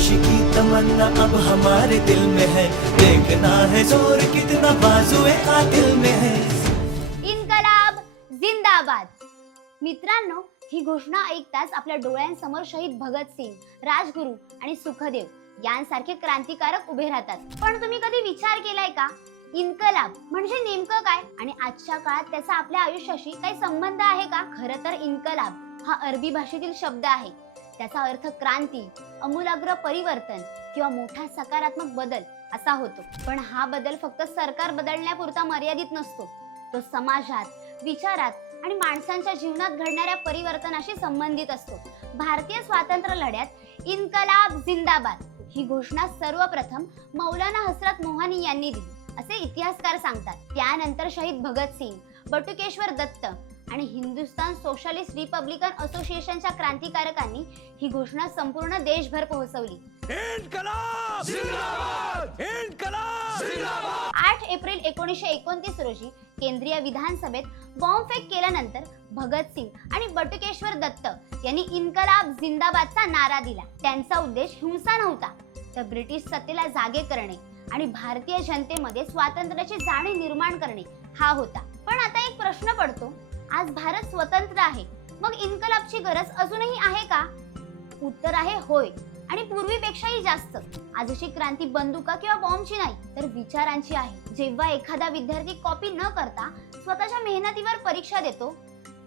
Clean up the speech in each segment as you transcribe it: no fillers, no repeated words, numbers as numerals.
खुशी की तमन्ना अब हमारे दिल में है, देखना है जोर कितना बाजुए कातिल में है। इन्कलाब जिंदाबाद। मित्रांनो, ही घोषणा ऐकताच आपल्या डोळ्यांसमोर शहीद भगतसिंग, राजगुरू आणि सुखदेव यांसारखे क्रांतिकारक उभे राहतात। पण तुम्ही कधी विचार केलाय का, इन्कलाब म्हणजे नेमकं काय आणि आजच्या काळात त्याचा आपल्या आयुष्याशी काही संबंध आहे का? खरं तर इन्कलाब हा अरबी भाषेतील शब्द आहे। त्याचा अर्थ क्रांती, अमूलाग्र परिवर्तन किंवा मोठा सकारात्मक बदल असा होतो। पण हा बदल फक्त सरकार बदलण्यापुरता मर्यादित नसतो, तो समाजात, विचारात आणि माणसांच्या जीवनात घडणाऱ्या परिवर्तनाशी संबंधित असतो। भारतीय स्वातंत्र्य लढ्यात इन्कलाब जिंदाबाद ही घोषणा सर्वप्रथम मौलाना हजरत मोहनी यांनी दिली असे इतिहासकार सांगतात। त्यानंतर शहीद भगतसिंग, बटुकेश्वर दत्त आणि हिंदुस्तान सोशलिस्ट रिपब्लिकन असोसिएशनच्या क्रांतिकारकांनी ही घोषणा संपूर्ण देशभर पोहोचवली। इन्कलाब जिंदाबाद! इन्कलाब जिंदाबाद! 8 एप्रिल 1929 रोजी केंद्रीय विधानसभेत बॉम्बफेक केल्यानंतर भगतसिंग आणि बटुकेश्वर दत्त यांनी इन्कलाब जिंदाबादचा नारा दिला। त्यांचा उद्देश हिंसा नव्हता, तर ब्रिटिश सत्तेला जागे करणे आणि भारतीय जनतेमध्ये स्वातंत्र्याची जाणीव निर्माण करणे हा होता। पण आता एक प्रश्न पडतो, आज भारत स्वतंत्र आहे, मग इन्कलाबची गरज अजूनही आहे का? उत्तर आहे होय, आणि पूर्वीपेक्षाही जास्त। आजची क्रांती बंदुका किंवा बॉम्बची नाही, तर विचारांची आहे। जेव्हा एखादा विद्यार्थी कॉपी न करता स्वतःच्या मेहनतीवर परीक्षा देतो,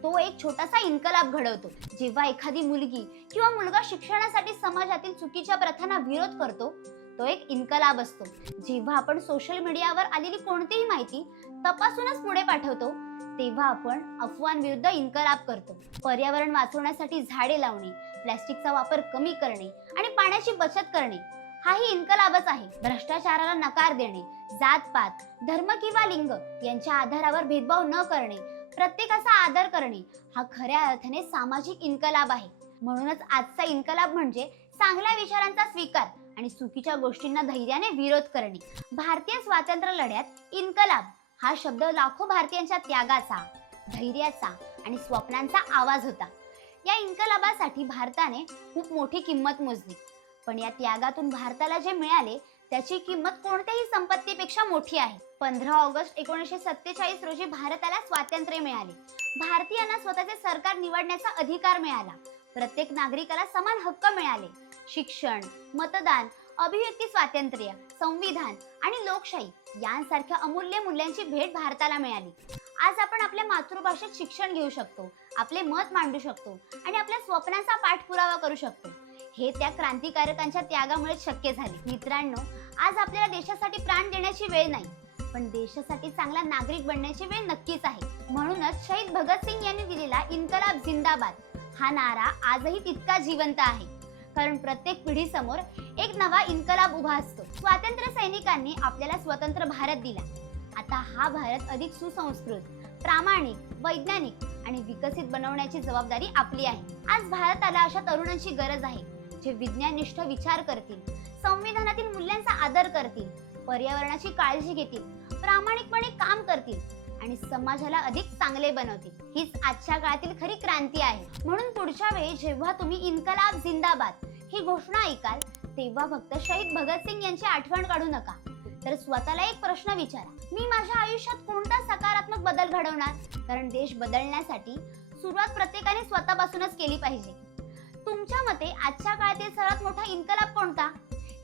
तो एक छोटासा इन्कलाब घडवतो। जेव्हा एखादी मुलगी किंवा मुलगा शिक्षणासाठी समाजातील चुकीच्या प्रथांना विरोध करतो, तो एक इन्कलाब असतो। जेव्हा आपण सोशल मीडियावर आलेली कोणतीही माहिती तपासूनच पुढे पाठवतो, तेव्हा आपण अफवांविरुद्ध इन्कलाब करतो। पर्यावरण वाचवण्यासाठी झाडे लावणे, प्लास्टिकचा वापर कमी करणे आणि पाण्याची बचत करणे हाही इन्कलाबच आहे। भ्रष्टाचाराला नकार देणे, जात-पात, धर्म किंवा लिंग यांच्या आधारावर भेदभाव न करणे, प्रत्येकाचा आदर करणे हा खऱ्या अर्थाने सामाजिक इन्कलाब आहे। म्हणूनच आजचा इन्कलाब म्हणजे चांगल्या विचारांचा स्वीकार आणि चुकीच्या गोष्टींना धैर्याने विरोध करणे। भारतीय स्वातंत्र्य लढ्यात इन्कलाब हा शब्द लाखो भारतीयांच्या त्यागाचा, धैर्याचा आणि स्वप्नांचा आवाज होता। या इन्कलाबासाठी भारताने खूप मोठी किंमत मोजली, पण या त्यागातून भारताला जे मिळाले त्याची किंमत कोणत्याही संपत्तीपेक्षा मोठी आहे। 15 ऑगस्ट 1947 रोजी भारताला स्वातंत्र्य मिळाले। भारतीयांना स्वतःचे सरकार निवडण्याचा अधिकार मिळाला। प्रत्येक नागरिकाला समान हक्क मिळाले। शिक्षण, मतदान, अभिव्यक्ती स्वातंत्र्य, संविधान आणि लोकशाही यांसारख्या अमूल्य मूल्यांची भेट भारताला मिळाली। आज आपण आपल्या मातृभाषेत शिक्षण घेऊ शकतो, आपले मत मांडू शकतो आणि आपल्या स्वप्नांचा पाठपुरावा करू शकतो। हे त्या क्रांतिकारकांच्या त्यागामुळे शक्य झाले। मित्रांनो, आज आपल्याला देशासाठी प्राण देण्याची वेळ नाही, पण देशासाठी चांगला नागरिक बनण्याची वेळ नक्कीच आहे। म्हणूनच शहीद भगतसिंग यांनी दिलेला इन्कलाब जिंदाबाद हा नारा आजही तितका जिवंत आहे, कारण प्रत्येक पिढीसमोर एक नवा इन्कलाब उभा असतो। स्वातंत्र्य सैनिकांनी आपल्याला स्वतंत्र भारत दिला। आता हा भारत अधिक सुसंस्कृत, प्रामाणिक, वैज्ञानिक आणि विकसित बनवण्याची जबाबदारी आपली आहे। आज भारताला अशा तरुणांची गरज आहे, जे विज्ञाननिष्ठ विचार करतील, संविधानातील मूल्यांचा आदर करतील, पर्यावरणाची काळजी घेतील, प्रामाणिकपणे काम करतील आणि समाजाला अधिक चांगले बनवतील। हीच आजच्या काळातील खरी क्रांती आहे। म्हणून पुढच्या वेळी जेव्हा तुम्ही इन्कलाब जिंदाबाद ही घोषणा ऐकाल, तेव्हा फक्त शहीद भगतसिंग यांची आठवण काढू नका, तर स्वतःला एक प्रश्न विचारा, मी माझ्या आयुष्यात कोणता सकारात्मक बदल घडवणार? कारण देश बदलण्यासाठी सुरुवात प्रत्येकाने स्वतःपासूनच केली पाहिजे। तुमच्या मते आजच्या काळातील सर्वात मोठा इन्कलाब कोणता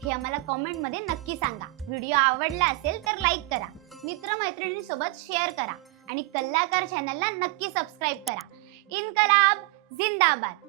हे आम्हाला कमेंटमध्ये नक्की सांगा। व्हिडिओ आवडला असेल तर लाईक करा, मित्र-मैत्रिणींसोबत शेअर करा आणि कल्लाकार चॅनलला नक्की सबस्क्राइब करा। इन्कलाब जिंदाबाद।